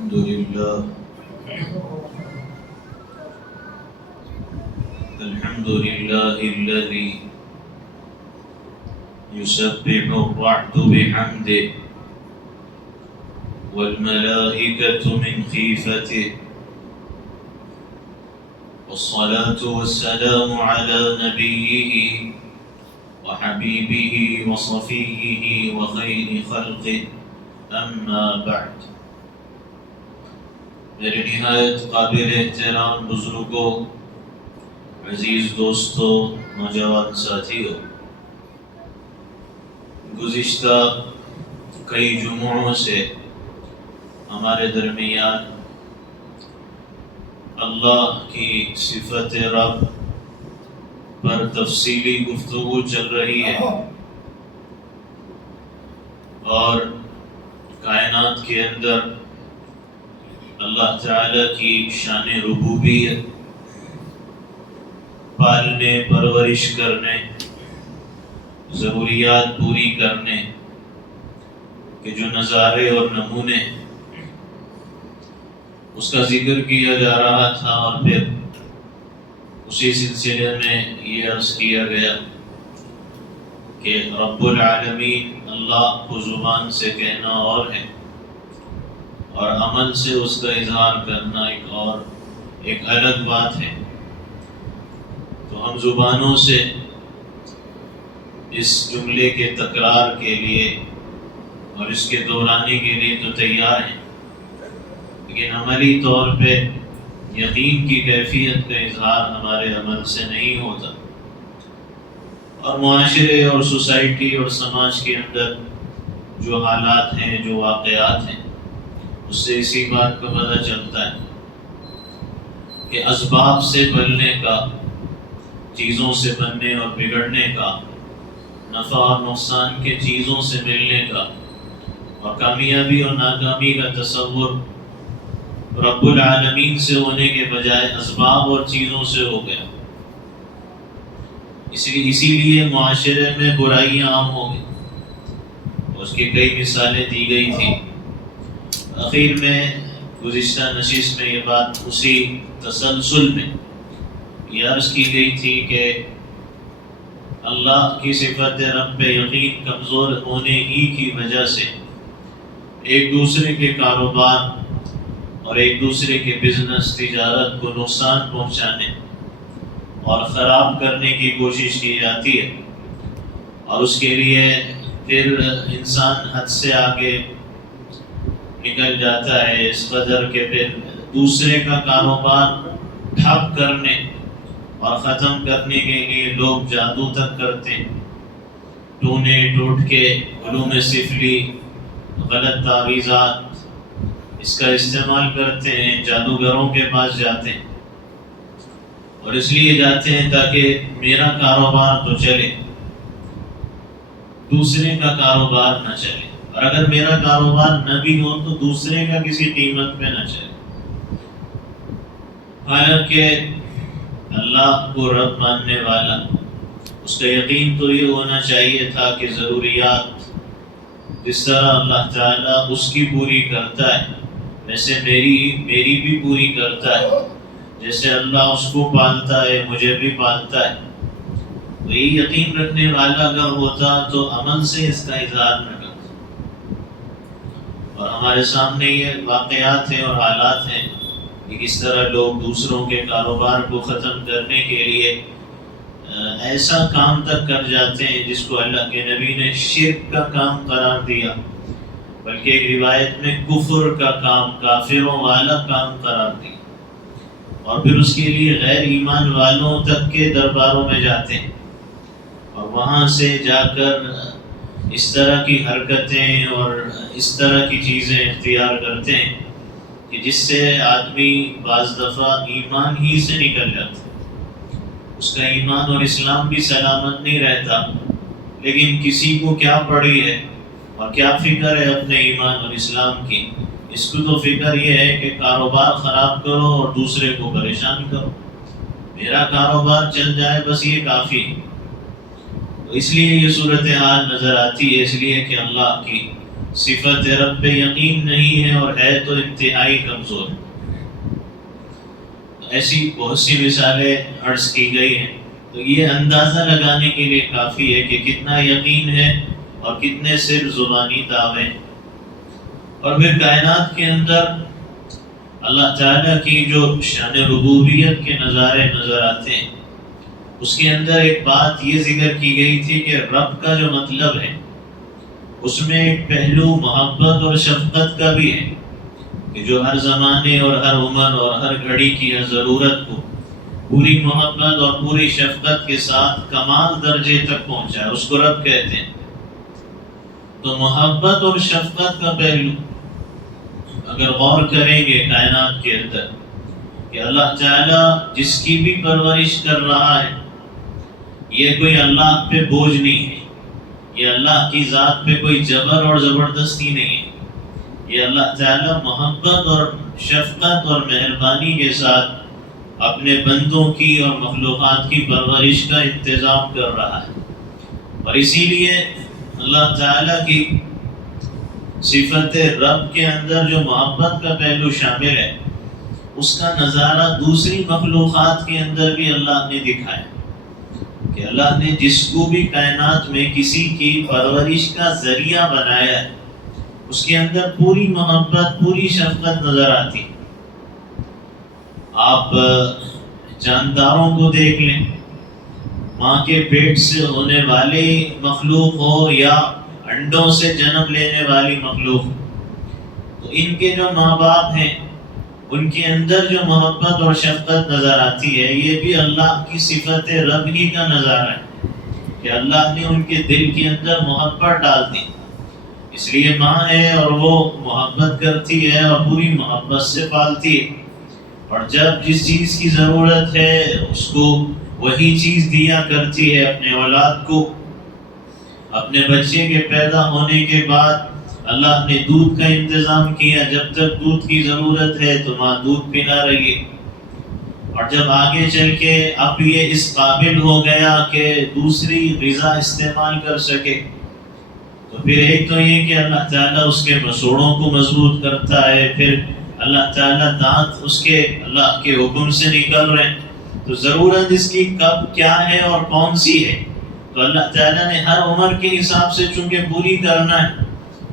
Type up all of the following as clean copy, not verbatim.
الحمد لله الذي يسبح الرعد بحمده والملائكة من خيفته والصلاة والسلام على نبيه وحبيبه وصفيه وخير خلقه أما بعد. میرے نہایت قابل احترام بزرگوں، عزیز دوستوں، نوجوان ساتھیوں، گزشتہ کئی جمعوں سے ہمارے درمیان اللہ کی صفت رب پر تفصیلی گفتگو چل رہی ہے اور کائنات کے اندر اللہ تعالی کی شان ربوبیت، پالنے، پرورش کرنے، ضروریات پوری کرنے کے جو نظارے اور نمونے اس کا ذکر کیا جا رہا تھا، اور پھر اسی سلسلے میں یہ عرض کیا گیا کہ رب العالمین اللہ کو زبان سے کہنا اور ہے اور عمل سے اس کا اظہار کرنا ایک الگ بات ہے. تو ہم زبانوں سے اس جملے کے تکرار کے لیے اور اس کے دہرانے کے لیے تو تیار ہیں، لیکن عملی طور پہ یقین کی کیفیت کا اظہار ہمارے عمل سے نہیں ہوتا، اور معاشرے اور سوسائٹی اور سماج کے اندر جو حالات ہیں، جو واقعات ہیں، اس سے اسی بات کا پتہ چلتا ہے کہ اسباب سے بننے کا، چیزوں سے بننے اور بگڑنے کا، نفع اور نقصان کے چیزوں سے ملنے کا اور کامیابی اور ناکامی کا تصور رب العالمین سے ہونے کے بجائے اسباب اور چیزوں سے ہو گیا. اسی لیے معاشرے میں برائیاں عام ہو گئی. اس کی کئی مثالیں دی گئی تھیں. اخیر میں گزشتہ نشست میں یہ بات اسی تسلسل میں یہ عرض کی گئی تھی کہ اللہ کی صفت رب پہ یقین کمزور ہونے ہی کی وجہ سے ایک دوسرے کے کاروبار اور ایک دوسرے کے بزنس، تجارت کو نقصان پہنچانے اور خراب کرنے کی کوشش کی جاتی ہے، اور اس کے لیے پھر انسان حد سے آگے نکل جاتا ہے اس قدر کہ پھر دوسرے کا کاروبار ٹھپ کرنے اور ختم کرنے کے لیے لوگ جادو تک کرتے ہیں، ٹونے ٹوٹ کے علوم سفلی، غلط تعویذات اس کا استعمال کرتے ہیں، جادوگروں کے پاس جاتے ہیں، اور اس لیے جاتے ہیں تاکہ میرا کاروبار تو چلے، دوسرے کا کاروبار نہ چلے، اور اگر میرا کاروبار نہ بھی ہو تو دوسرے کا کسی قیمت پہ نہ چلے. حالانکہ اللہ کو رب ماننے والا، اس کا یقین تو یہ ہونا چاہیے تھا کہ ضروریات جس طرح اللہ تعالیٰ اس کی پوری کرتا ہے ویسے میری بھی پوری کرتا ہے. جیسے اللہ اس کو پالتا ہے مجھے بھی پالتا ہے. تو یہ یقین رکھنے والا اگر ہوتا تو عمل سے اس کا اظہار نہ کرتا. اور ہمارے سامنے یہ واقعات ہیں اور حالات ہیں کہ کس طرح لوگ دوسروں کے کاروبار کو ختم کرنے کے لیے ایسا کام تک کر جاتے ہیں جس کو اللہ کے نبی نے شرک کا کام قرار دیا، بلکہ ایک روایت میں کفر کا کام، کافروں والا کام قرار دیا، اور پھر اس کے لیے غیر ایمان والوں تک کے درباروں میں جاتے ہیں اور وہاں سے جا کر اس طرح کی حرکتیں اور اس طرح کی چیزیں اختیار کرتے ہیں کہ جس سے آدمی بعض دفعہ ایمان ہی سے نکل جاتا ہے. اس کا ایمان اور اسلام بھی سلامت نہیں رہتا، لیکن کسی کو کیا پڑی ہے اور کیا فکر ہے اپنے ایمان اور اسلام کی؟ اس کو تو فکر یہ ہے کہ کاروبار خراب کرو اور دوسرے کو پریشان کرو، میرا کاروبار چل جائے بس یہ کافی. تو اس لیے یہ صورتحال نظر آتی ہے، اس لیے کہ اللہ کی صفت رب پہ یقین نہیں ہے اور ہے تو انتہائی کمزور. ایسی بہت سی مثالیں عرض کی گئی ہیں. تو یہ اندازہ لگانے کے لیے کافی ہے کہ کتنا یقین ہے اور کتنے صرف زبانی دعوے. اور پھر کائنات کے اندر اللہ تعالیٰ کی جو شان ربوبیت کے نظارے نظر آتے ہیں، اس کے اندر ایک بات یہ ذکر کی گئی تھی کہ رب کا جو مطلب ہے اس میں ایک پہلو محبت اور شفقت کا بھی ہے، کہ جو ہر زمانے اور ہر عمر اور ہر گھڑی کی ہر ضرورت کو پوری محبت اور پوری شفقت کے ساتھ کمال درجے تک پہنچا ہے، اس کو رب کہتے ہیں. تو محبت اور شفقت کا پہلو اگر غور کریں گے کائنات کے اندر کہ اللہ تعالیٰ جس کی بھی پرورش کر رہا ہے، یہ کوئی اللہ پہ بوجھ نہیں ہے، یہ اللہ کی ذات پہ کوئی جبر اور زبردستی نہیں ہے. یہ اللہ تعالیٰ محبت اور شفقت اور مہربانی کے ساتھ اپنے بندوں کی اور مخلوقات کی پرورش کا انتظام کر رہا ہے. اور اسی لیے اللہ تعالیٰ کی صفت رب کے اندر جو محبت کا پہلو شامل ہے، اس کا نظارہ دوسری مخلوقات کے اندر بھی اللہ نے دکھایا کہ اللہ نے جس کو بھی کائنات میں کسی کی پرورش کا ذریعہ بنایا ہے، اس کے اندر پوری محبت پوری شفقت نظر آتی. آپ جانداروں کو دیکھ لیں، ماں کے پیٹ سے ہونے والی مخلوق ہو یا انڈوں سے جنم لینے والی مخلوق، تو ان کے جو ماں باپ ہیں ان کے اندر جو محبت اور شفقت نظر آتی ہے، یہ بھی اللہ کی صفت رب ہی کا نظارہ ہے کہ اللہ نے ان کے دل کے اندر محبت ڈال دی. اس لیے ماں ہے اور وہ محبت کرتی ہے اور پوری محبت سے پالتی ہے، اور جب جس چیز کی ضرورت ہے اس کو وہی چیز دیا کرتی ہے اپنے اولاد کو. اپنے بچے کے پیدا ہونے کے بعد اللہ نے دودھ کا انتظام کیا، جب تک دودھ کی ضرورت ہے تو ماں دودھ پلا رہی ہے. اور جب آگے چل کے اب یہ اس قابل ہو گیا کہ دوسری غذا استعمال کر سکے، تو پھر ایک تو یہ کہ اللہ تعالیٰ اس کے مسوڑوں کو مضبوط کرتا ہے، پھر اللہ تعالیٰ دانت اس کے اللہ کے حکم سے نکل رہے ہیں. تو ضرورت اس کی کب کیا ہے اور کون سی ہے، تو اللہ تعالیٰ نے ہر عمر کے حساب سے چونکہ پوری کرنا ہے،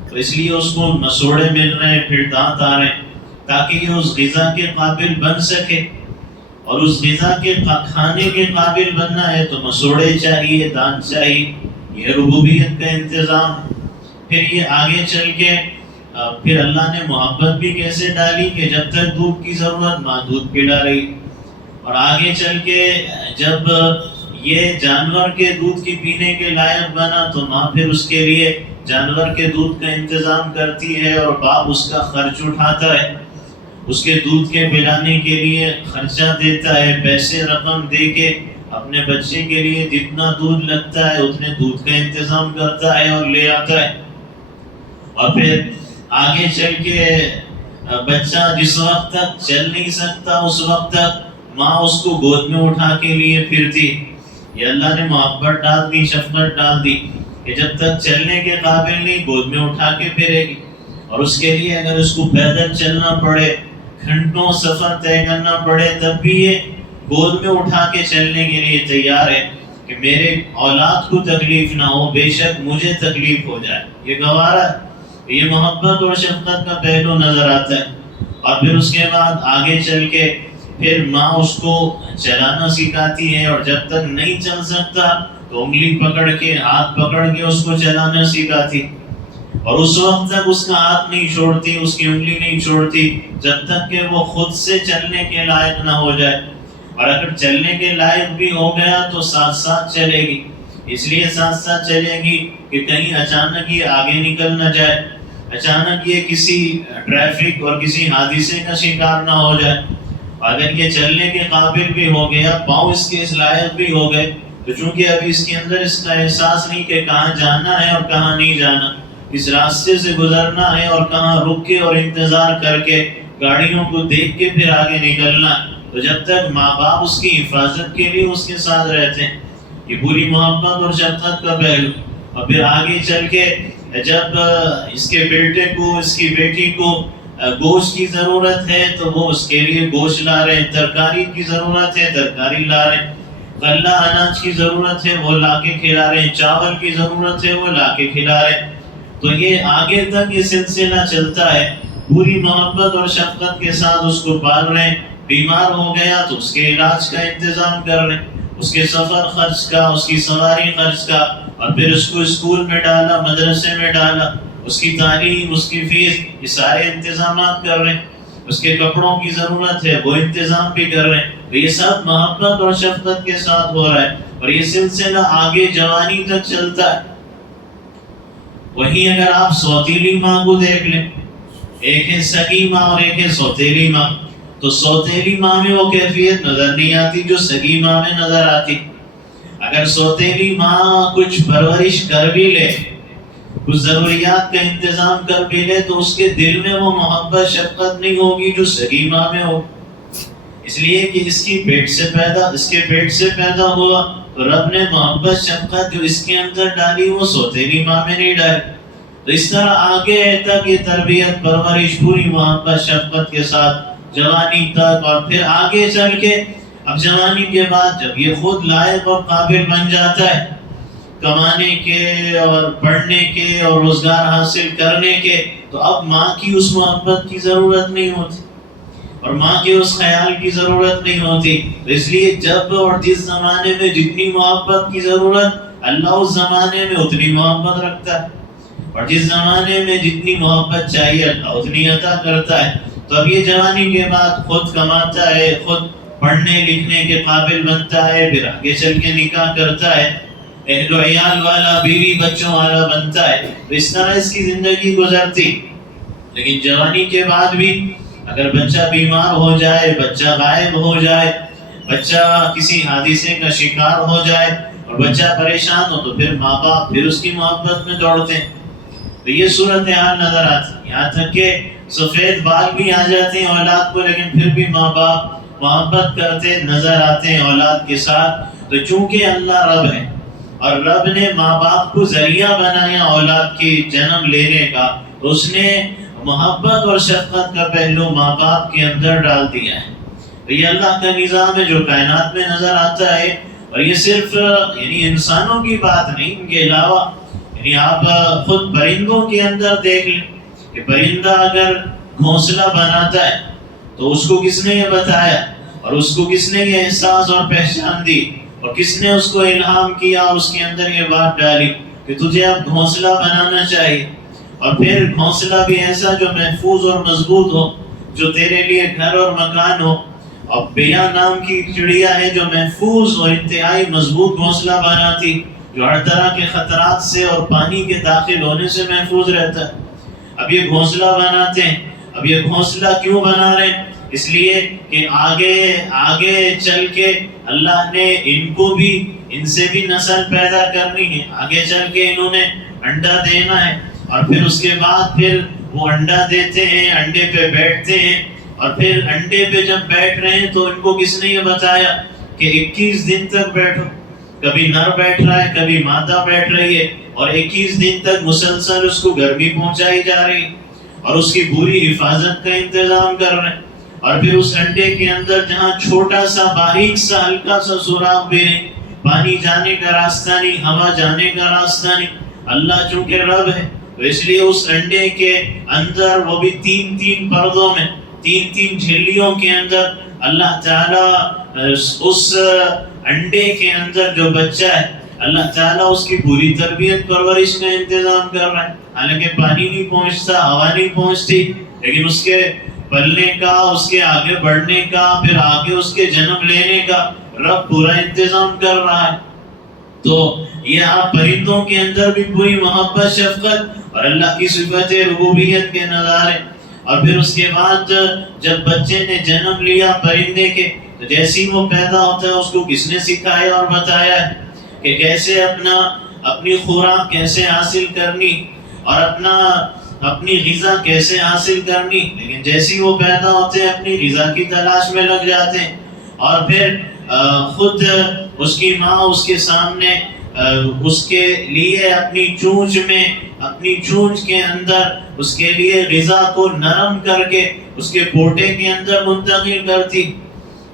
تو اس لیے اس کو مسوڑے مل رہے ہیں، پھر دانت آ رہے ہیں، تاکہ یہ اس غذا کے قابل بن سکے. اور اس غذا کے کھانے کے قابل بننا ہے تو مسوڑے چاہیے، دانت چاہیے. یہ ربوبیت کا انتظام. پھر یہ آگے چل کے پھر اللہ نے محبت بھی کیسے ڈالی کہ جب تک دودھ کی ضرورت ماں دودھ پلا رہی، اور آگے چل کے جب یہ جانور کے دودھ کی پینے کے لائق بنا تو ماں پھر اس کے لیے جانور کے دودھ کا انتظام کرتی ہے، اور باپ اس کا خرچ اٹھاتا ہے، اس کے دودھ کے پلانے کے لیے خرچہ دیتا ہے، پیسے رقم دے کے اپنے بچے کے لیے جتنا دودھ لگتا ہے اتنے دودھ کا انتظام کرتا ہے اور لے آتا ہے. اور پھر آگے چل کے بچہ جس وقت تک چل نہیں سکتا اس وقت تک ماں اس کو گود میں اٹھا کے لیے پھرتی. یہ اللہ نے محبت ڈال دی، شفقت ڈال دی کہ جب تک چلنے کے قابل نہیں گود میں اٹھا کے پھرے گی. اور اس کے لیے اگر اس کو پیدل چلنا پڑے، گھنٹوں سفر طے کرنا پڑے، تب بھی یہ گود میں اٹھا کے چلنے کے لیے تیار ہے کہ میرے اولاد کو تکلیف نہ ہو، بے شک مجھے تکلیف ہو جائے. یہ گوارا، یہ محبت اور شفقت کا پہلو نظر آتا ہے. اور پھر اس کے بعد آگے چل کے پھر ماں اس کو چلانا سکھاتی ہے، اور جب تک نہیں چل سکتا تو انگلی پکڑ کے ہاتھ پکڑ کے اس کو چلانا سکھاتی، اور اس وقت تک اس کا ہاتھ نہیں چھوڑتی، اس کی انگلی نہیں چھوڑتی جب تک کہ وہ خود سے چلنے کے لائق نہ ہو جائے. اور اگر چلنے کے لائق بھی ہو گیا تو ساتھ ساتھ چلے گی. اس لیے ساتھ ساتھ چلے گی کہ کہیں اچانک یہ آگے نکل نہ جائے، اچانک یہ کسی ٹریفک اور کسی حادثے کا شکار نہ ہو جائے. اگر یہ چلنے کے قابل بھی ہو گیا، پاؤں اس کے اس لائق بھی ہو گئے، تو چونکہ ابھی اس کے اندر اس کا احساس نہیں کہ کہاں جانا ہے اور کہاں نہیں جانا، اس راستے سے گزرنا ہے اور کہاں رک کے اور انتظار کر کے گاڑیوں کو دیکھ کے پھر آگے نکلنا، تو جب تک ماں باپ اس کی حفاظت کے لیے اس کے ساتھ رہتے ہیں. یہ پوری محبت اور شفقت کا پہلو. اور پھر آگے چل کے جب اس کے بیٹے کو اس کی بیٹی کو گوشت کی ضرورت ہے تو وہ اس کے لیے گوشت لا رہے ہیں، ترکاری کی ضرورت ہے ترکاری لا رہے ہیں، غلہ اناج کی ضرورت ہے وہ لا کے کھلا رہے ہیں، چاول کی ضرورت ہے وہ لا کے کھلا رہے ہیں۔ تو یہ آگے تک یہ سلسلہ چلتا ہے، پوری محبت اور شفقت کے ساتھ اس کو پال رہے ہیں۔ بیمار ہو گیا تو اس کے علاج کا انتظام کر رہے ہیں، اس کے سفر خرچ کا، اس کی سواری خرچ کا، اور پھر اس کو اسکول میں ڈالا، مدرسے میں ڈالا، اس کی تعلیم، اس کی فیس، یہ سارے انتظامات کر رہے ہیں۔ اس کے کپڑوں کی ضرورت ہے وہ انتظام بھی کر رہے ہیں۔ تو یہ سب محبت اور شفقت کے ساتھ ہو رہا ہے، اور یہ سلسلہ آگے جوانی تک چلتا ہے۔ وہیں اگر آپ سوتیلی ماں کو دیکھ لیں، ایک ہے سگی ماں اور ایک ہے سوتیلی ماں، تو سوتیلی ماں میں وہ کیفیت نظر نہیں آتی جو سگی ماں میں نظر آتی۔ اگر سوتیلی ماں کچھ پرورش کر بھی لے، کچھ ضروریات کا انتظام کر بھی لے، تو اس کے دل میں وہ محبت شفقت نہیں ہوگی جو سگی ماں میں ہو، اس لیے کہ اس کے پیٹ سے پیدا ہوا، تو رب نے محبت شفقت جو اس کے اندر ڈالی وہ سوتیلی ماں میں نہیں ڈالی۔ تو اس طرح آگے تک یہ تربیت پرورش پوری محبت شفقت کے ساتھ جوانی تک، اور پھر آگے چل کے اب جوانی کے بعد جب یہ خود لائق اور قابل بن جاتا ہے کمانے کے اور پڑھنے کے اور روزگار حاصل کرنے کے، تو اب ماں کی اس محبت کی ضرورت نہیں ہوتی اور ماں کے اس خیال کی ضرورت نہیں ہوتی۔ اس لیے جب اور جس زمانے میں جتنی محبت کی ضرورت، اللہ اس زمانے میں اتنی محبت رکھتا ہے، اور جس زمانے میں جتنی محبت چاہیے اللہ اتنی عطا کرتا ہے۔ تو اب یہ جوانی کے بعد خود کماتا ہے، خود پڑھنے لکھنے کے قابل بنتا ہے، پھر آگے چل کے نکاح کرتا ہے، اہل و عیال والا، بیوی بچوں والا بنتا ہے، تو اس طرح اس کی زندگی گزرتی۔ لیکن جوانی کے بعد بھی اگر بچہ بیمار ہو جائے، بچہ غائب ہو جائے، بچہ کسی حادثے کا شکار ہو جائے اور بچہ پریشان ہو، تو پھر ماں باپ پھر اس کی محبت میں دوڑتے ہیں۔ تو یہ صورتحال نظر آتی ہے، یہاں تک کہ سفید بال بھی آ جاتے ہیں اولاد کو، لیکن پھر بھی ماں باپ محبت کرتے نظر آتے ہیں اولاد کے ساتھ۔ تو چونکہ اللہ رب ہے اور رب نے ماں باپ کو ذریعہ بنایا اولاد کی جنم لینے کا، تو اس نے محبت اور شفقت کا پہلو ماں باپ کے اندر ڈال دیا ہے۔ تو یہ اللہ کا نظام ہے جو کائنات میں نظر آتا ہے، اور یہ صرف یعنی انسانوں کی بات نہیں، ان کے علاوہ یعنی آپ خود پرندوں کے اندر دیکھ لیں کہ پرندہ اگر گھونسلہ بناتا ہے تو اس کو کس نے یہ بتایا، اور اس کو کس نے یہ احساس اور پہچان دی، اور کس نے اس کو الہام کیا اور اس کے اندر یہ بات ڈالی کہ تجھے اب گھونسلہ بنانا چاہیے، اور پھر گھونسلہ بھی ایسا جو محفوظ اور مضبوط ہو، جو تیرے لیے گھر اور مکان ہو۔ اور بیا نام کی چڑیا ہے جو محفوظ اور انتہائی مضبوط گھونسلہ بناتی، جو ہر طرح کے خطرات سے اور پانی کے داخل ہونے سے محفوظ رہتا ہے۔ اب یہ گھونسلہ بناتے ہیں، اب یہ گھونسلہ کیوں بنا رہے ہیں؟ اس لیے کہ آگے چل کے اللہ نے ان کو بھی، ان سے بھی نسل پیدا کرنی ہے، آگے چل کے انہوں نے انڈا دینا ہے، اور پھر اس کے بعد پھر وہ انڈا دیتے ہیں، انڈے پہ بیٹھتے ہیں، اور پھر انڈے پہ جب بیٹھ رہے ہیں تو ان کو کس نے یہ بتایا کہ 21 دن تک بیٹھو، کبھی نر بیٹھ رہا ہے کبھی مادہ بیٹھ رہی ہے، اور 21 دن تک مسلسل اس کو گرمی پہنچائی جا رہی ہے، اور اس کی پوری حفاظت کا انتظام کر رہے ہیں۔ اور پھر اس انڈے کے اندر جہاں چھوٹا سا باریک سا ہلکا سا سوراخ بھی نہیں، پانی جانے کا راستہ نہیں، ہوا جانے کا راستہ نہیں، اللہ چونکہ رب ہے تو اس لیے اس انڈے کے اندر، وہ بھی تین پردوں میں، تین جھلیوں کے اندر، اللہ تعالیٰ اس انڈے کے اندر جو بچہ ہے، اللہ تعالیٰ اس کی پوری تربیت پرورش کا انتظام کر رہا ہے۔ حالانکہ پانی نہیں پہنچتا، ہوا نہیں پہنچتی، لیکن اس کے پلنے کا، اس کے آگے بڑھنے کا، پھر آگے اس کے جنم لینے کا رب پورا انتظام کر رہا ہے۔ تو یہ آپ پرندوں کے اندر بھی پوری محبت شفقت اور اللہ کی صفت ربوبیت کے نظارے۔ اور پھر اس کے بعد جب بچے نے جنم لیا پرندے کے، تو جیسے ہی وہ پیدا ہوتا ہے اس کو کس نے سکھایا اور بتایا ہے کہ کیسے اپنی خوراک کیسے حاصل کرنی اور اپنی غذا کیسے حاصل کرنی۔ لیکن جیسے ہی وہ پیدا ہوتے ہیں اپنی غذا کی تلاش میں لگ جاتے ہیں، اور پھر خود اس کی ماں اس کے سامنے اس کے لیے اپنی چونچ میں، اپنی چونچ کے اندر اس کے لیے غذا کو نرم کر کے اس کے پوٹے کے اندر منتقل کرتی.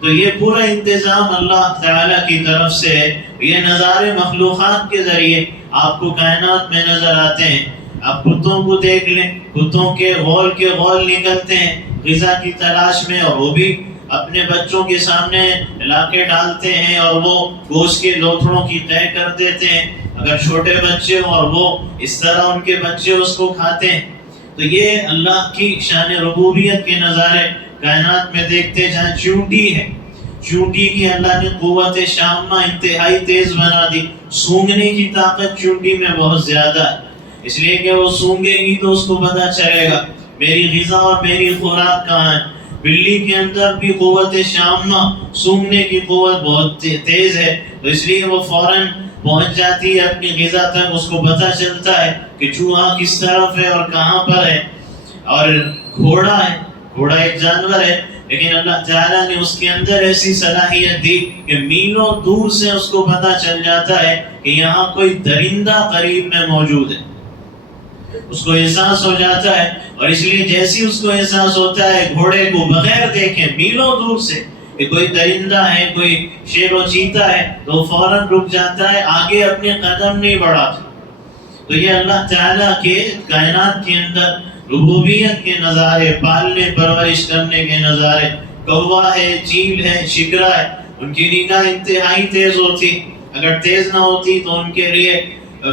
تو یہ پورا انتظام اللہ تعالیٰ کی طرف سے ہے. یہ نظارے مخلوقات کے ذریعے آپ کو کائنات میں نظر آتے ہیں. آپ کتوں کو دیکھ لیں، کتوں کے غول نکلتے ہیں غذا کی تلاش میں، اور وہ بھی اپنے بچوں کے سامنے لا کے ڈالتے ہیں اور وہ گوشت کے لوتھڑوں کی طے کر دیتے ہیں اگر چھوٹے بچے ہوں، اور وہ اس طرح ان کے بچے اس کو کھاتے ہیں. تو یہ اللہ کی شان ربوبیت کے نظارے کائنات میں دیکھتے جائیں. چیونٹی ہے، چیونٹی کی اللہ نے قوت شامہ انتہائی تیز بنا دی. سونگنے کی طاقت چیونٹی میں بہت زیادہ ہے، اس لیے کہ وہ سونگے گی تو اس کو پتہ چلے گا میری غذا اور میری خوراک کہاں ہے. بلی کے اندر بھی قوت شامہ، سونگنے کی قوت بہت تیز ہے، تو اس لیے وہ فوراً پہنچ جاتی ہے اپنی غذا تک. اس کو پتہ چلتا ہے کہ چوہا کس طرف ہے اور کہاں پر ہے. اور گھوڑا ہے، گھوڑا ایک جانور ہے، لیکن اللہ تعالیٰ نے اس کے اندر ایسی صلاحیت دی کہ میلوں دور سے اس کو پتہ چل جاتا ہے کہ یہاں کوئی درندہ قریب میں موجود ہے. اس کو احساس ہو جاتا ہے، اور اس لیے جیسی اس کو احساس ہوتا ہے گھوڑے کو بغیر دیکھیں میلوں دور سے کہ کوئی درندہ ہے، کوئی شیر و چیتا ہے، تو فوراً رک جاتا ہے، آگے اپنے قدم نہیں بڑھاتا. تو یہ اللہ تعالیٰ کے کائنات کے اندر ربوبیت کے نظارے، پالنے پرورش کرنے کے نظارے. کوا ہے، چیل ہے، شکرا ہے، ان کی نگاہ انتہائی تیز ہوتی. اگر تیز نہ ہوتی تو ان کے لیے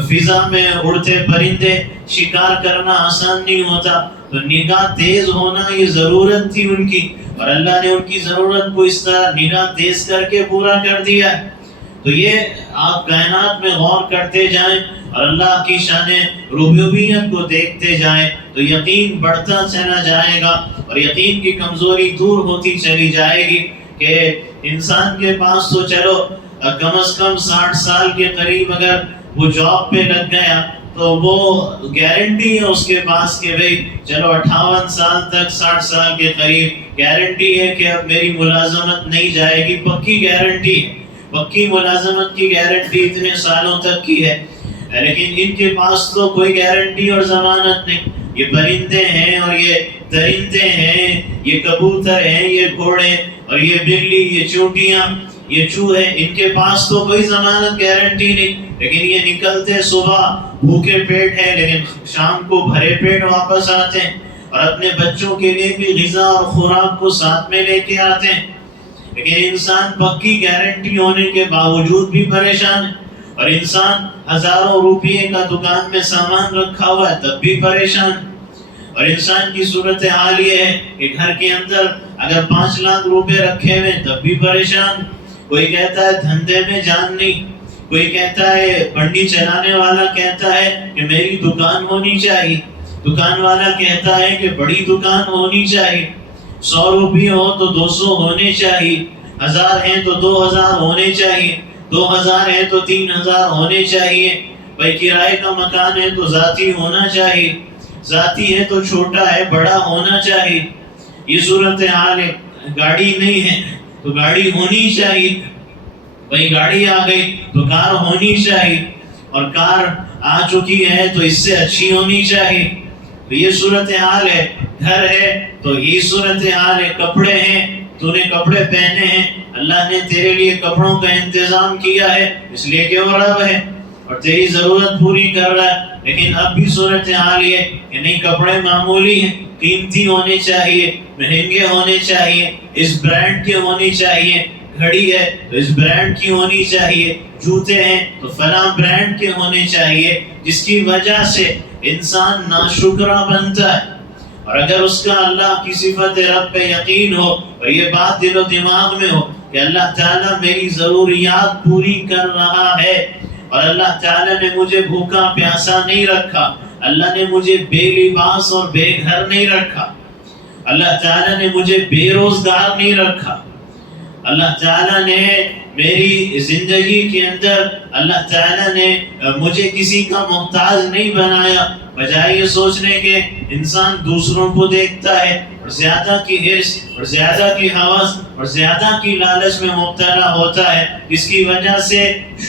فضا میں اڑتے پرندے شکار کرنا آسان نہیں ہوتا. تو نگاہ تیز ہونا یہ ضرورت تھی ان کی، اور اللہ نے ان کی ضرورت کو اس طرح نگاہ تیز کر کے پورا کر دیا. تو یہ آپ کائنات میں غور کرتے جائیں اور اللہ کی شان ربوبیت کو دیکھتے جائیں تو یقین بڑھتا چلا جائے گا، اور یقین کی کمزوری دور ہوتی چلی جائے گی. کہ انسان کے پاس تو چلو کم از کم 60 سال کے قریب اگر وہ جاب پہ لگ گیا تو وہ گارنٹی ہے اس کے پاس کہ بھئی چلو 58 سال تک، 60 سال کے قریب گارنٹی ہے کہ اب میری ملازمت نہیں جائے گی. پکی گارنٹی ہے، پکی ملازمت کی گارنٹی اتنے سالوں تک کی ہے. لیکن ان کے پاس تو کوئی گارنٹی اور ضمانت نہیں. یہ پرندے ہیں اور یہ درندے ہیں، یہ کبوتر ہیں، یہ گھوڑے اور یہ بلی، یہ چونٹیاں، یہ چوہے، ان کے پاس تو کوئی ضمانت گارنٹی نہیں. لیکن یہ نکلتے صبح بھوکے پیٹ ہیں، لیکن شام کو بھرے پیٹ واپس آتے ہیں، اور اپنے بچوں کے لیے بھی غذا اور خوراک کو ساتھ میں لے کے آتے ہیں. لیکن انسان پکی گارنٹی ہونے کے باوجود بھی پریشان ہے، اور انسان ہزاروں روپے کا دکان میں سامان رکھا ہوا ہے تب بھی پریشان. اور انسان کی صورتحال یہ ہے کہ گھر کے اندر اگر 5 لاکھ روپے رکھے ہوئے تب بھی پریشان. کوئی کہتا ہے دھندے میں جان نہیں، کوئی کہتا ہے منڈی چلانے والا کہتا ہے کہ میری دکان ہونی چاہیے، دکان والا کہتا ہے کہ بڑی دکان ہونی چاہیے. 100 روپے ہو تو 200 ہونے چاہیے، 1000 ہیں تو 2000 ہونے چاہیے، 2000 ہیں تو 3000 ہونے چاہیے. بھائی کرائے کا مکان ہے تو ذاتی ہونا چاہیے، ذاتی ہے تو چھوٹا ہے بڑا ہونا چاہیے. یہ صورتحال ہے. گاڑی نہیں ہے تو گاڑی ہونی چاہیے، بھائی گاڑی آ گئی تو کار ہونی چاہیے، اور کار آ چکی ہے تو اس سے اچھی ہونی چاہیے. تو یہ صورتحال ہے. گھر ہے تو یہ صورتحال ہے. کپڑے ہیں تو نے کپڑے پہنے ہیں، اللہ نے تیرے لیے کپڑوں کا انتظام کیا ہے اس لیے کہ وہ رب ہے اور تیری ضرورت پوری کر رہا ہے. لیکن اب بھی صورتحال یہ کہ نہیں، کپڑے معمولی ہیں، قیمتی ہونے چاہیے، مہنگے ہونے چاہیے، اس برانڈ کے ہونے چاہیے. گھڑی ہے تو اس برانڈ کی ہونی چاہیے، جوتے ہیں تو فلاں برانڈ کے ہونے چاہیے، جس کی وجہ سے انسان ناشکرا بنتا ہے. اور اگر اس کا اللہ کی صفت رب پہ یقین ہو اور یہ بات دل و دماغ میں ہو کہ اللہ تعالیٰ میری ضروریات پوری کر رہا ہے، اور اللہ تعالیٰ نے مجھے بھوکا پیاسا نہیں رکھا، اللہ نے مجھے بے لباس اور بے گھر نہیں رکھا، اللہ تعالیٰ نے مجھے بے روزگار نہیں رکھا، اللہ تعالیٰ نے میری زندگی کے اندر اللہ تعالیٰ نے مجھے کسی کا محتاج نہیں بنایا، بجائے یہ سوچنے کے انسان دوسروں کو دیکھتا ہے اور زیادہ کی حرص اور زیادہ کی ہوس اور زیادہ کی لالچ میں مبتلا ہوتا ہے، جس کی وجہ سے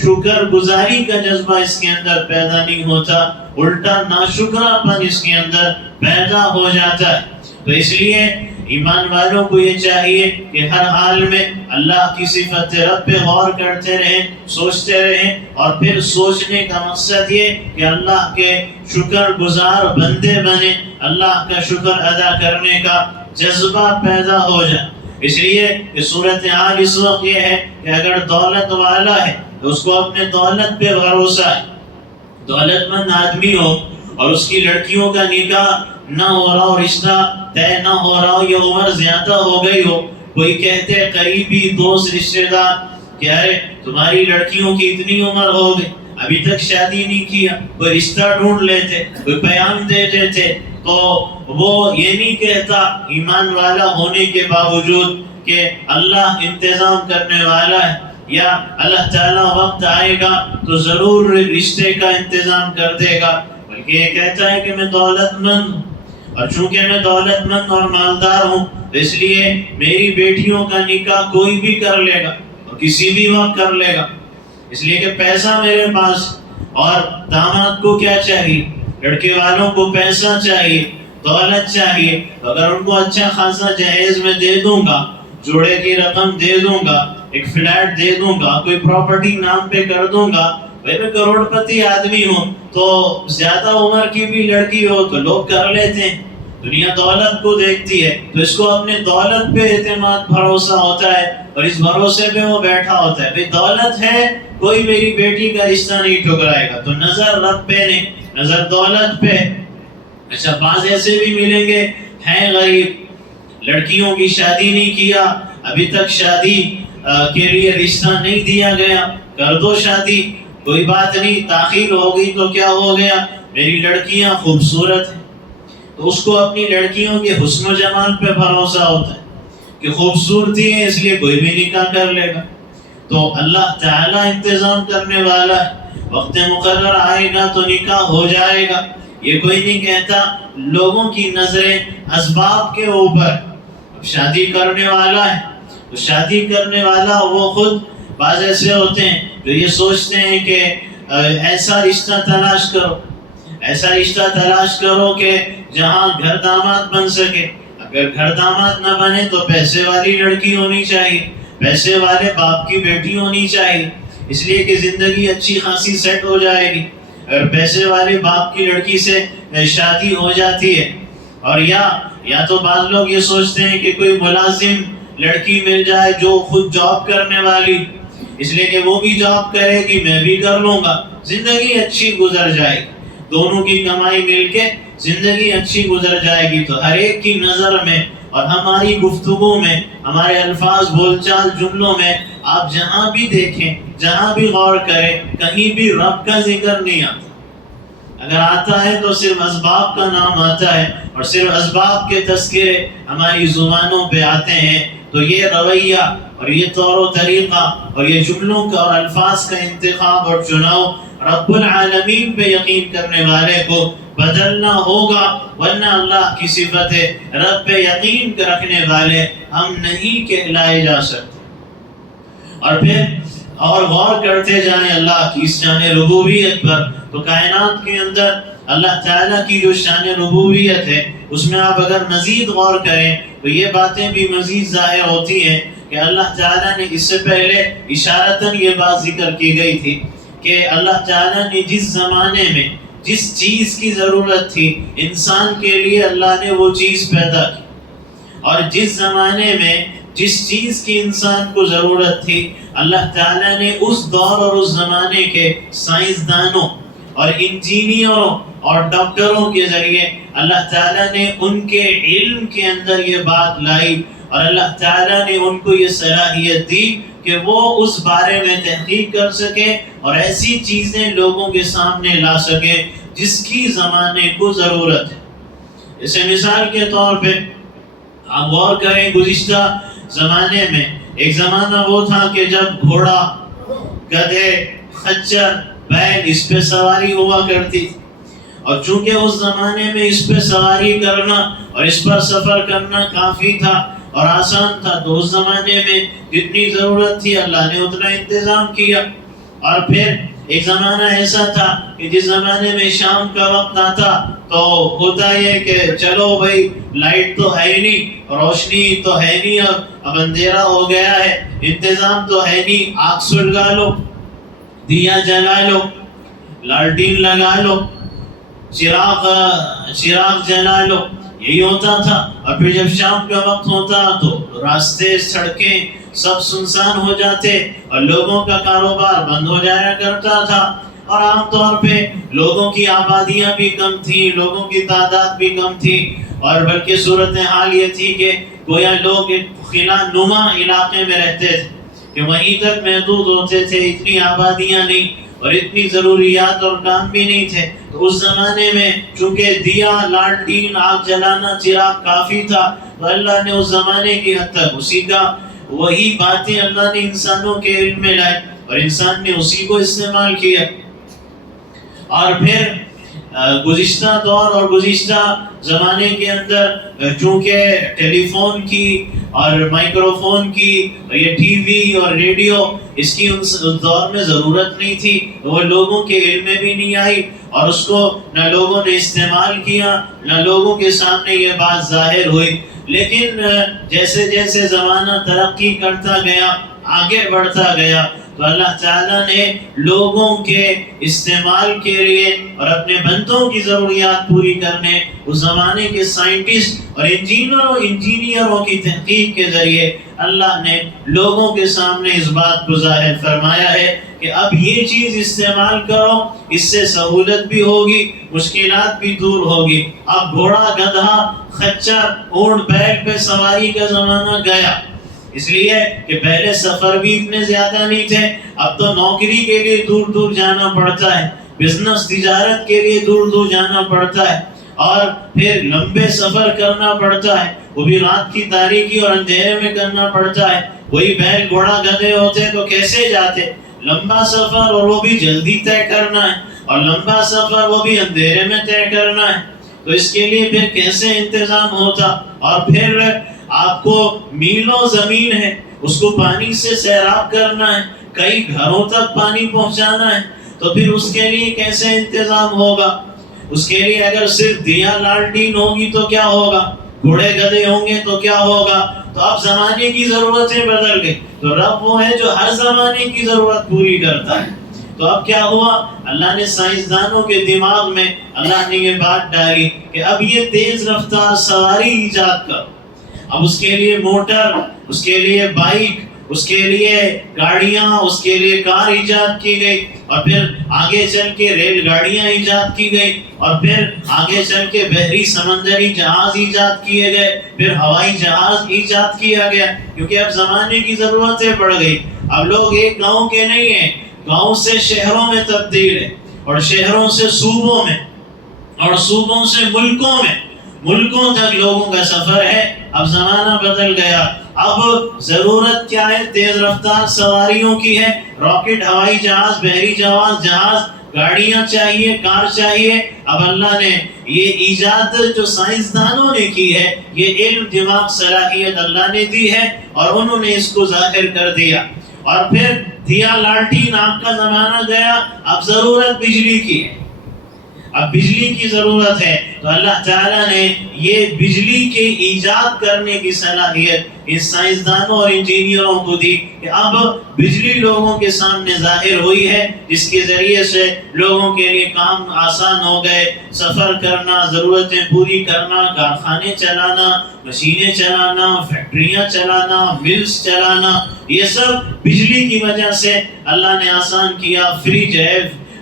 شکر گزاری کا جذبہ اس کے اندر پیدا نہیں ہوتا، الٹا ناشکرا پن اس کے اندر پیدا ہو جاتا ہے۔ تو اس لیے ایمان والوں کو یہ چاہیے کہ ہر حال میں اللہ کی صفت رب پہ غور کرتے رہیں، سوچتے رہیں، اور پھر سوچنے کا مقصد یہ کہ اللہ کے شکر گزار بندے بنے، اللہ کا شکر ادا کرنے کا جذبہ پیدا ہو جائے۔ اس لیے کہ صورتحال اس وقت یہ ہے کہ اگر دولت والا ہے تو اس کو اپنے دولت پہ بھروسہ ہے، دولت مند آدمی ہو اور اس کی لڑکیوں کا نکاح نہ ہو رہا ہو، رشتہ طے نہ ہو رہا ہو، یا عمر زیادہ ہو گئی ہو، کوئی کہتے قریبی دوست رشتے دار کہ ارے تمہاری لڑکیوں کی اتنی عمر ہو گئی ابھی تک شادی نہیں کیا، کوئی رشتہ ڈھونڈ لیتے، کوئی پیام دے دیتے، تو وہ یہ نہیں کہتا ایمان والا ہونے کے باوجود کہ اللہ انتظام کرنے والا ہے، یا اللہ تعالیٰ وقت آئے گا تو ضرور رشتے کا انتظام کر دے گا، بلکہ یہ کہتا ہے کہ میں دولت مند ہوں، اور چونکہ میں دولت مند اور مالدار ہوں تو اس لیے میری بیٹیوں کا نکاح کوئی بھی کر لے گا اور کسی بھی وقت کر لے گا، اس لیے کہ پیسہ میرے پاس۔ اور داماد کو کیا چاہیے؟ لڑکے والوں کو پیسہ چاہیے، دولت چاہیے، اگر ان کو اچھا خاصا جہیز میں دے دوں گا، جوڑے کی رقم دے دوں گا، ایک فلیٹ دے دوں گا، کوئی پراپرٹی نام پہ کر دوں گا، بھائی میں کروڑ پتی آدمی ہوں، تو زیادہ عمر کی بھی لڑکی ہو تو لوگ کر لیتے ہیں، دنیا دولت کو دیکھتی ہے، تو اس کو اپنے دولت پہ اعتماد بھروسہ ہوتا ہے، اور اس بھروسے پہ وہ بیٹھا ہوتا ہے، بھائی دولت ہے کوئی میری بیٹی کا رشتہ نہیں ٹھکرائے گا، تو نظر رب پہ نہیں، نظر دولت پہ۔ اچھا بعض ایسے بھی ملیں گے ہیں غریب، لڑکیوں کی شادی نہیں کیا، ابھی تک شادی کے لیے رشتہ نہیں دیا گیا، کر دو شادی، کوئی بات نہیں، تاخیر ہو گئی تو کیا ہو گیا، میری لڑکیاں خوبصورت ہیں، تو اس کو اپنی لڑکیوں کے حسن و جمال پہ بھروسہ ہوتا ہے کہ خوبصورتی ہے اس لیے کوئی بھی نکاح کر لے گا۔ تو اللہ تعالیٰ انتظام کرنے والا ہے، وقت مقرر آئے گا تو نکاح ہو جائے گا، یہ کوئی نہیں کہتا۔ لوگوں کی نظریں اسباب کے اوپر، اب شادی کرنے والا ہے تو شادی کرنے والا وہ خود، بعض ایسے ہوتے ہیں جو یہ سوچتے ہیں کہ ایسا رشتہ تلاش کرو، ایسا رشتہ تلاش کرو کہ جہاں گھر داماد بن سکے، اگر گھر داماد نہ بنے تو پیسے والی لڑکی ہونی چاہیے، پیسے والے باپ کی بیٹی ہونی چاہیے، اس لیے کہ زندگی اچھی خاصی سیٹ ہو جائے گی اگر پیسے والے باپ کی لڑکی سے شادی ہو جاتی ہے۔ اور یا تو بعض لوگ یہ سوچتے ہیں کہ کوئی ملازم لڑکی مل جائے جو خود جاب کرنے والی، اس لیے کہ وہ بھی جاب کرے گی میں بھی کر لوں گا، زندگی اچھی گزر جائے گی، دونوں کی کمائی مل کے زندگی اچھی گزر جائے گی۔ تو ہر ایک کی نظر میں اور ہماری گفتگو میں، ہمارے الفاظ بول چال جملوں میں آپ جہاں بھی دیکھیں، جہاں بھی غور کریں، کہیں بھی رب کا ذکر نہیں آتا، اگر آتا ہے تو صرف اسباب کا نام آتا ہے، اور صرف اسباب کے تذکرے ہماری زبانوں پہ آتے ہیں۔ تو یہ رویہ اور یہ طور و طریقہ اور یہ جملوں کا اور الفاظ کا انتخاب اور چناؤ رب العالمین پہ یقین کرنے والے کو بدلنا ہوگا، ورنہ اللہ کی صفت رب پہ یقین رکھنے والے ہم نہیں کہلائے جا سکتے۔ اور پھر اور غور کرتے جائیں اللہ کی اس شان ربوبیت پر، تو کائنات کے اندر اللہ تعالیٰ کی جو شان ربوبیت ہے اس میں آپ اگر مزید غور کریں تو یہ باتیں بھی مزید ظاہر ہوتی ہیں کہ اللہ تعالیٰ نے اس سے پہلے اشارتاً یہ بات ذکر کی گئی تھی کہ اللہ تعالیٰ نے جس زمانے میں جس چیز کی ضرورت تھی انسان کے لیے اللہ نے وہ چیز پیدا کی، اور جس زمانے میں جس چیز کی انسان کو ضرورت تھی اللہ تعالیٰ نے اس دور اور اس زمانے کے سائنسدانوں اور انجینئروں اور ڈاکٹروں کے ذریعے اللہ تعالیٰ نے ان کے علم کے اندر یہ بات لائی، اور اللہ تعالیٰ نے ان کو یہ صلاحیت دی کہ وہ اس بارے میں تحقیق کر سکے اور ایسی چیزیں لوگوں کے سامنے لا سکے جس کی زمانے کو ضرورت ہے۔ اسے مثال کے طور پہ آپ غور کریں، گزشتہ زمانے میں ایک زمانہ وہ تھا کہ جب گھوڑا، گدھے، خچر، بیل اس پہ سواری ہوا کرتی، اور چونکہ اس زمانے میں اس پہ سواری کرنا اور اس پر سفر کرنا کافی تھا اور آسان تھا، تو اس زمانے میں جتنی ضرورت تھی اللہ نے اتنا انتظام کیا۔ اور پھر ایک زمانہ ایسا تھا کہ جس زمانے میں شام کا وقت آتا تو ہوتا یہ کہ چلو بھائی لائٹ تو ہے نہیں، روشنی تو ہے نہیں، اب اندھیرا ہو گیا ہے، انتظام تو ہے نہیں، آگ سلگا لو، دیا جلا لو، لالٹین لگا لو، چراغ جلا لو، یہی ہوتا تھا۔ اور پھر جب شام کا وقت ہوتا تو راستے سڑکیں سب سنسان ہو جاتے اور لوگوں کا کاروبار بند ہو جایا کرتا تھا، اور عام طور پہ لوگوں کی آبادیاں بھی کم تھیں، لوگوں کی تعداد بھی کم تھی، اور بلکہ صورتحال یہ تھی کہ گویا لوگ ایک خلا نما علاقے میں رہتے تھے کہ وہیں تک محدود ہوتے تھے، اتنی آبادیاں نہیں اور اتنی ضروریات اور کام بھی نہیں تھے۔ تو اس زمانے میں چونکہ دیا، لالٹین، آگ جلانا، چراغ کافی تھا، تو اللہ نے اس زمانے کی حد تک اسی کا وہی باتیں اللہ نے انسانوں کے علم میں لائے اور انسان نے اسی کو استعمال کیا۔ اور پھر گزشتہ دور اور گزشتہ زمانے کے اندر چونکہ ٹیلی فون کی اور مائکرو فون کی اور یہ ٹی وی اور ریڈیو اس کی اس دور میں ضرورت نہیں تھی، وہ لوگوں کے علم میں بھی نہیں آئی اور اس کو نہ لوگوں نے استعمال کیا، نہ لوگوں کے سامنے یہ بات ظاہر ہوئی۔ لیکن جیسے جیسے زمانہ ترقی کرتا گیا، آگے بڑھتا گیا، تو اللہ تعالیٰ نے لوگوں کے استعمال کے لیے اور اپنے بندوں کی ضروریات پوری کرنے اس زمانے کے سائنٹسٹ اور انجینئروں کی تحقیق کے ذریعے اللہ نے لوگوں کے سامنے اس بات کو ظاہر فرمایا ہے کہ اب یہ چیز استعمال کرو، اس سے سہولت بھی ہوگی، مشکلات بھی دور ہوگی۔ اب گھوڑا، گدھا، خچر، اونٹ، بیل پہ سواری کا زمانہ گیا، اس لیے کہ پہلے سفر بھی اتنے زیادہ نہیں تھے، اب تو نوکری کے لیے دور دور جانا پڑتا ہے، بزنس تجارت کے لیے دور دور جانا پڑتا ہے، اور پھر لمبے سفر کرنا پڑتا ہے، وہ بھی رات کی تاریکی اور اندھیرے میں کرنا پڑتا ہے۔ وہی بیل، گھوڑا، گدھے ہوتے تو کیسے جاتے؟ لمبا سفر اور وہ بھی جلدی طے کرنا ہے، اور لمبا سفر وہ بھی اندھیرے میں طے کرنا ہے، تو اس کے لیے پھر کیسے انتظام ہوتا؟ اور پھر آپ کو میلوں زمین ہے، اس کو پانی سے سیراب کرنا ہے، کئی گھروں تک پانی پہنچانا ہے، تو پھر اس کے لیے کیسے انتظام ہوگا؟ اس کے لیے اگر صرف دیا لالٹین ہوگی تو کیا ہوگا؟ گھوڑے گدھے ہوں گے تو کیا ہوگا؟ تو اب زمانے کی ضرورتیں بدل گئی، تو رب وہ ہے جو ہر زمانے کی ضرورت پوری کرتا ہے۔ تو اب کیا ہوا؟ اللہ نے سائنسدانوں کے دماغ میں اللہ نے یہ بات ڈالی کہ اب یہ تیز رفتار سواری ایجاد کرو۔ اب اس کے لیے موٹر، اس کے لیے بائک، اس کے لیے گاڑیاں، اس کے لیے کار ایجاد کی گئی، اور پھر آگے چل کے ریل گاڑیاں ایجاد کی گئی، اور پھر آگے چل کے بحری سمندری جہاز ایجاد کیے گئے، پھر ہوائی جہاز ایجاد کیا گیا، کیونکہ اب زمانے کی ضرورتیں بڑھ گئی۔ اب لوگ ایک گاؤں کے نہیں ہیں، گاؤں سے شہروں میں تبدیل ہے، اور شہروں سے صوبوں میں، اور صوبوں سے ملکوں تک لوگوں کا سفر ہے۔ اب زمانہ بدل گیا، اب ضرورت کیا ہے؟ تیز رفتار سواریوں کی ہے، راکٹ، ہوائی جہاز، بحری جہاز، گاڑیاں چاہیے، کار چاہیے۔ اب اللہ نے یہ ایجاد جو سائنسدانوں نے کی ہے، یہ علم، دماغ، صلاحیت اللہ نے دی ہے، اور انہوں نے اس کو ظاہر کر دیا۔ اور پھر دیا لالٹین آگ کا زمانہ گیا، اب ضرورت بجلی کی ہے، اب بجلی کی ضرورت ہے، تو اللہ تعالیٰ نے یہ بجلی کے ایجاد کرنے کی صلاحیت اس سائنسدانوں اور انجینئروں کو دی کہ اب بجلی لوگوں کے سامنے ظاہر ہوئی ہے، جس کے ذریعے سے لوگوں کے لیے کام آسان ہو گئے، سفر کرنا، ضرورتیں پوری کرنا، کارخانے چلانا، مشینیں چلانا، فیکٹریاں چلانا، ملز چلانا، یہ سب بجلی کی وجہ سے اللہ نے آسان کیا۔ فریج ہے،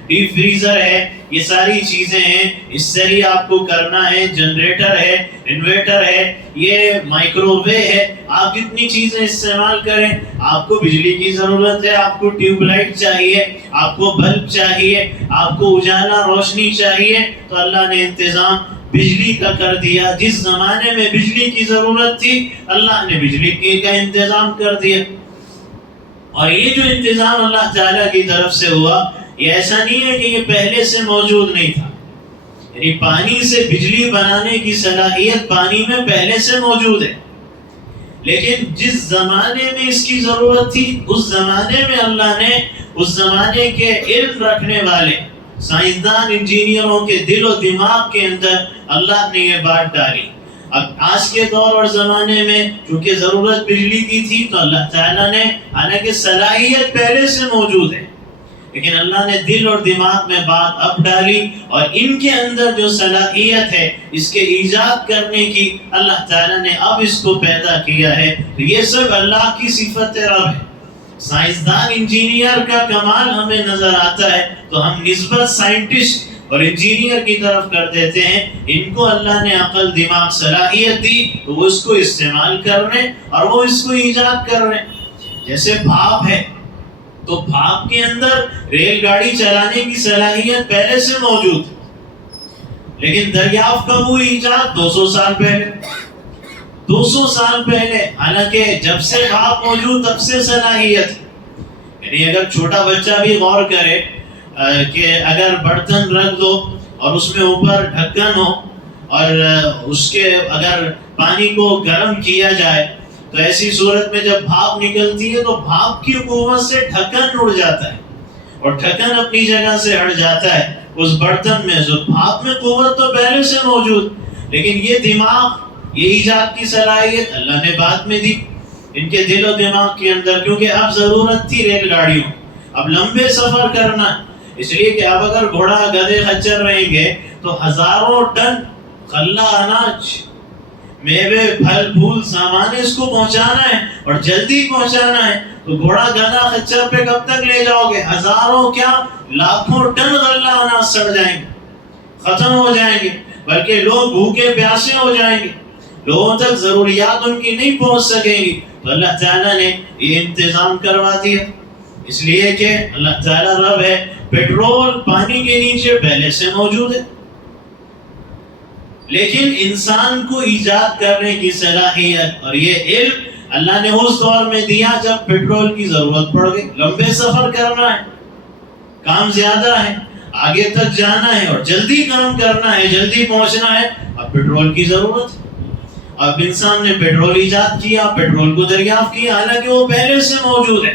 ڈیپ فریزر ہے، یہ ساری چیزیں ہیں، اس سے ہی آپ کو کرنا ہے، جنریٹر ہے، انورٹر ہے، یہ مائکرو ویو ہے، آپ جتنی چیزیں استعمال کریں، آپ کو بجلی کی ضرورت ہے، آپ کو ٹیوب لائٹ چاہیے، آپ کو بلب چاہیے، آپ کو اجالا روشنی چاہیے، تو اللہ نے انتظام بجلی کا کر دیا۔ جس زمانے میں بجلی کی ضرورت تھی، اللہ نے بجلی کا انتظام کر دیا۔ اور یہ جو انتظام اللہ تعالیٰ کی طرف سے ہوا، یہ ایسا نہیں ہے کہ یہ پہلے سے موجود نہیں تھا، یعنی پانی سے بجلی بنانے کی صلاحیت پانی میں پہلے سے موجود ہے، لیکن جس زمانے میں اس کی ضرورت تھی اس زمانے میں اللہ نے اس زمانے کے علم رکھنے والے سائنسدان انجینئروں کے دل و دماغ کے اندر اللہ نے یہ بات ڈالی۔ اب آج کے دور اور زمانے میں چونکہ ضرورت بجلی کی تھی تو اللہ تعالیٰ نے، حالانکہ صلاحیت پہلے سے موجود ہے، لیکن اللہ نے دل اور دماغ میں بات اب ڈالی، اور ان کے اندر جو صلاحیت ہے اس کے ایجاد کرنے کی اللہ تعالیٰ نے اب اس کو پیدا کیا ہے۔ تو یہ سب اللہ کی صفت رب ہے۔ سائنسدان انجینئر کا کمال ہمیں نظر آتا ہے تو ہم نسبت سائنٹسٹ اور انجینئر کی طرف کر دیتے ہیں۔ ان کو اللہ نے عقل، دماغ، صلاحیت دی تو وہ اس کو استعمال کر رہے ہیں اور وہ اس کو ایجاد کر رہے ہیں۔ جیسے بھاپ ہے تو بھاپ کے اندر ریل گاڑی چلانے کی صلاحیت پہلے سے موجود ہے، لیکن دریافت کب ہوئی ایجاد؟ 200 سال پہلے۔ 200 سال پہلے، حالانکہ جب سے بھاپ موجود تب سے صلاحیت، یعنی اگر چھوٹا بچہ بھی غور کرے کہ اگر برتن رکھ دو اور اس میں اوپر ڈھکن ہو اور اس کے اگر پانی کو گرم کیا جائے تو ایسی صورت میں جب بھاپ نکلتی ہے تو بھاپ کی قوت سے ڈھکن اڑ جاتا ہے اور ڈھکن اپنی جگہ سے ہٹ جاتا ہے اس برتن میں۔ جو بھاپ میں قوت تو پہلے سے موجود، لیکن یہ دماغ، یہ ایجاد کی صلاحیت اللہ نے بعد میں دی ان کے دل و دماغ کے اندر، کیونکہ اب ضرورت تھی ریل گاڑیوں، اب لمبے سفر کرنا، اس لیے کہ اب اگر گھوڑا گدھے خچر رہیں گے تو ہزاروں ٹن غلہ اناج، میوے، پھل پھول، سامان اس کو پہنچانا ہے اور جلدی پہنچانا ہے، تو گھوڑا گدھا خچر پہ کب تک لے جاؤ گے؟ ہزاروں کیا لاکھوں ٹن غلہ اناج سڑ جائیں گے، ختم ہو جائیں گے، بلکہ لوگ بھوکے پیاسے ہو جائیں گے، لوگوں تک ضروریات ان کی نہیں پہنچ سکیں گی۔ تو اللہ تعالیٰ نے یہ انتظام کروا دیا، اس لیے کہ اللہ تعالیٰ رب ہے۔ پیٹرول پانی کے نیچے پہلے سے موجود ہے، لیکن انسان کو ایجاد کرنے کی صلاحیت اور یہ علم اللہ نے اس دور میں دیا جب پیٹرول کی ضرورت پڑ گئی۔ لمبے سفر کرنا ہے، کام زیادہ ہے، آگے تک جانا ہے اور جلدی کام کرنا ہے، جلدی پہنچنا ہے، اب پیٹرول کی ضرورت ہے۔ اب انسان نے پیٹرول ایجاد کیا، پیٹرول کو دریافت کیا، حالانکہ وہ پہلے سے موجود ہے۔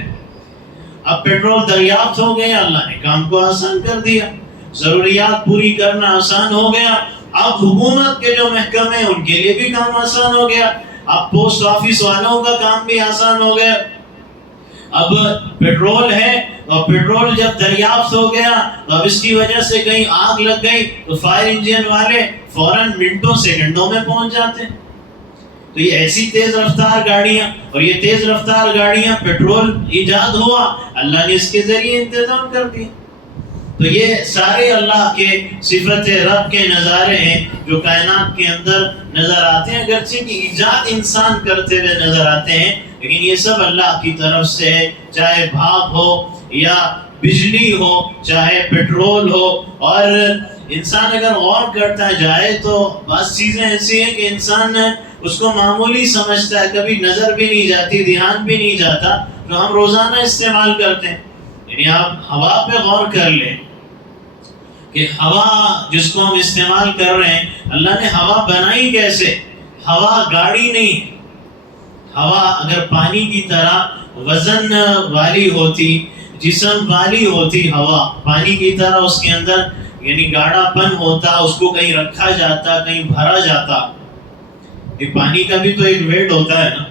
اب پیٹرول دریافت ہو گیا، اللہ نے کام کو آسان کر دیا، ضروریات پوری کرنا آسان ہو گیا۔ اب حکومت کے جو محکمے ہیں ان کے لیے بھی کام آسان ہو گیا، اب پوسٹ آفس والوں کا کام بھی آسان ہو گیا۔ اب پیٹرول ہے اور پیٹرول جب دریافت ہو گیا تو اب اس کی وجہ سے کہیں آگ لگ گئی تو فائر انجن والے فوراً منٹوں سیکنڈوں میں پہنچ جاتے ہیں۔ تو یہ ایسی تیز رفتار گاڑیاں، اور یہ تیز رفتار گاڑیاں پیٹرول ایجاد ہوا، اللہ نے اس کے ذریعے انتظام کر دیا۔ تو یہ سارے اللہ کے صفت رب کے نظارے ہیں جو کائنات کے اندر نظر آتے ہیں، اگرچہ کہ ایجاد انسان کرتے ہوئے نظر آتے ہیں، لیکن یہ سب اللہ کی طرف سے ہے، چاہے بھاپ ہو یا بجلی ہو، چاہے پیٹرول ہو۔ اور انسان اگر غور کرتا جائے تو بعض چیزیں ایسی ہیں کہ انسان اس کو معمولی سمجھتا ہے، کبھی نظر بھی نہیں جاتی، دھیان بھی نہیں جاتا، جو ہم روزانہ استعمال کرتے ہیں۔ یعنی آپ ہوا پہ غور کر لیں کہ ہوا جس کو ہم استعمال کر رہے ہیں، اللہ نے ہوا بنائی کیسے؟ ہوا گاڑی نہیں، ہوا اگر پانی کی طرح وزن والی ہوتی، جسم والی ہوتی، ہوا پانی کی طرح اس کے اندر یعنی گاڑا پن ہوتا، اس کو کہیں رکھا جاتا، کہیں بھرا جاتا۔ یہ پانی کا بھی تو ایک ویٹ ہوتا ہے نا،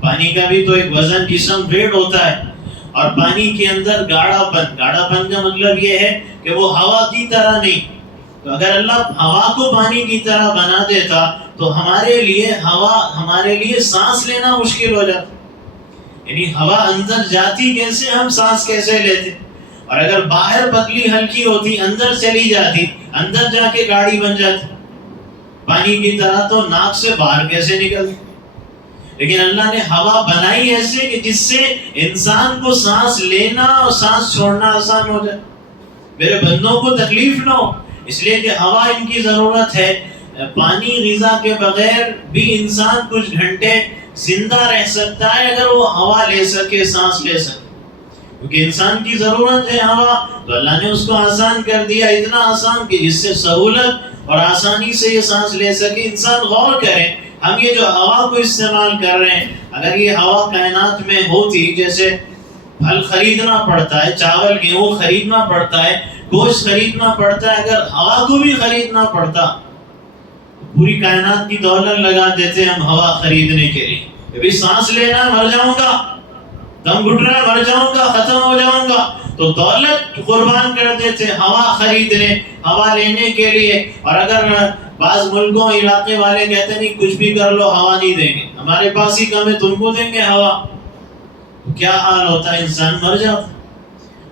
پانی کا بھی تو ایک وزن، جسم، ویٹ ہوتا ہے، اور پانی کے اندر گاڑا پن کا مطلب یہ ہے کہ وہ ہوا کی طرح نہیں۔ تو اگر اللہ ہوا کو پانی کی طرح بنا دیتا تو ہمارے لیے سانس لینا مشکل ہو جاتا، یعنی ہوا اندر جاتی کیسے، ہم سانس کیسے لیتے؟ اور اگر باہر پتلی ہلکی ہوتی، اندر چلی جاتی، اندر جا کے گاڑی بن جاتی، پانی کی طرح تو ناک سے باہر کیسے نکلتی؟ لیکن اللہ نے ہوا بنائی ایسے کہ جس سے انسان کو سانس لینا اور سانس چھوڑنا آسان ہو جائے، میرے بندوں کو تکلیف نہ ہو، اس لیے کہ ہوا ان کی ضرورت ہے۔ پانی غذا کے بغیر بھی انسان کچھ گھنٹے زندہ رہ سکتا ہے اگر وہ ہوا لے سکے، سانس لے سکے۔ کیونکہ انسان کی ضرورت ہے ہوا، تو اللہ نے اس کو آسان کر دیا، اتنا آسان کہ جس سے سہولت اور آسانی سے یہ سانس لے سکے۔ انسان غور کرے، ہم یہ جو ہوا کو استعمال کر رہے ہیں، اگر یہ ہوا کائنات میں ہوتی، جیسے پھل خریدنا پڑتا ہے، چاول گیہوں خریدنا پڑتا ہے، گوشت خریدنا پڑتا ہے، اگر ہوا کو بھی خریدنا پڑتا، پوری کائنات کی دولت لگا دیتے ہم ہوا خریدنے کے لیے۔ ابھی سانس لینا مر جاؤں گا، دم گھٹ رہا مر جاؤں گا، ختم ہو جاؤں گا، تو دولت قربان کر دیتے ہوا خریدنے، ہوا لینے کے لیے۔ اور اگر بعض ملکوں علاقے والے کہتے ہیں نہیں کچھ بھی کر لو ہوا نہیں دیں گے، ہمارے پاس ہی کم ہے تم کو دیں گے ہوا، کیا حال ہوتا ہے، انسان مر جاتا۔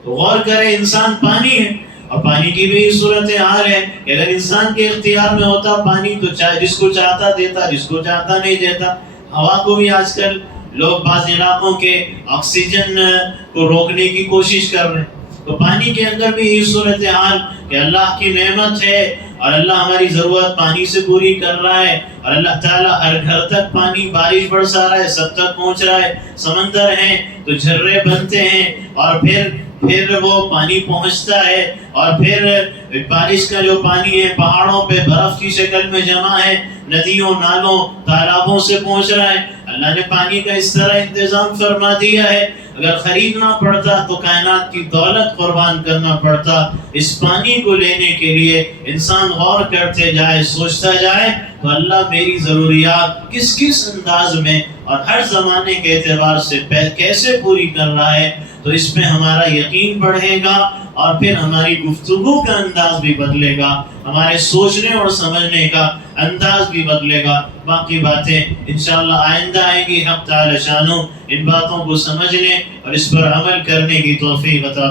تو غور کرے، انسان پانی ہے، اور پانی کی بھی صورت حال ہے کہ اگر انسان کے اختیار میں ہوتا پانی تو جس کو چاہتا دیتا، جس کو چاہتا نہیں دیتا۔ ہوا کو بھی آج کل لوگ بعض علاقوں کے آکسیجن کو روکنے کی کوشش کر رہے ہیں، تو پانی کے اندر بھی یہ صورت حال کہ اللہ کی نعمت ہے، اور اللہ ہماری ضرورت پانی سے پوری کر رہا ہے، اور اللہ تعالیٰ ہر گھر تک پانی بارش برسا رہا ہے، سب تک پہنچ رہا ہے۔ سمندر ہیں تو جھرے بنتے ہیں، اور پھر وہ پانی پہنچتا ہے، اور پھر بارش کا جو پانی ہے پہاڑوں پہ برف کی شکل میں جمع ہے، ندیوں نالوں تالابوں سے پہنچ رہا ہے۔ اللہ نے پانی کا اس طرح انتظام فرما دیا ہے، اگر خریدنا پڑتا تو کائنات کی دولت قربان کرنا پڑتا، اس پانی کو لینے کے لیے انسان غور کرتے جائے، سوچتا جائے تو اللہ میری ضروریات کس کس انداز میں اور ہر زمانے کے اعتبار سے کیسے پوری کر رہا ہے، تو اس میں ہمارا یقین بڑھے گا، اور پھر ہماری گفتگو کا انداز بھی بدلے گا، ہمارے سوچنے اور سمجھنے کا انداز بھی بدلے گا۔ باقی باتیں انشاءاللہ آئندہ آئیں گی۔ حق تعالی شانو ان باتوں کو سمجھنے اور اس پر عمل کرنے کی توفیق عطا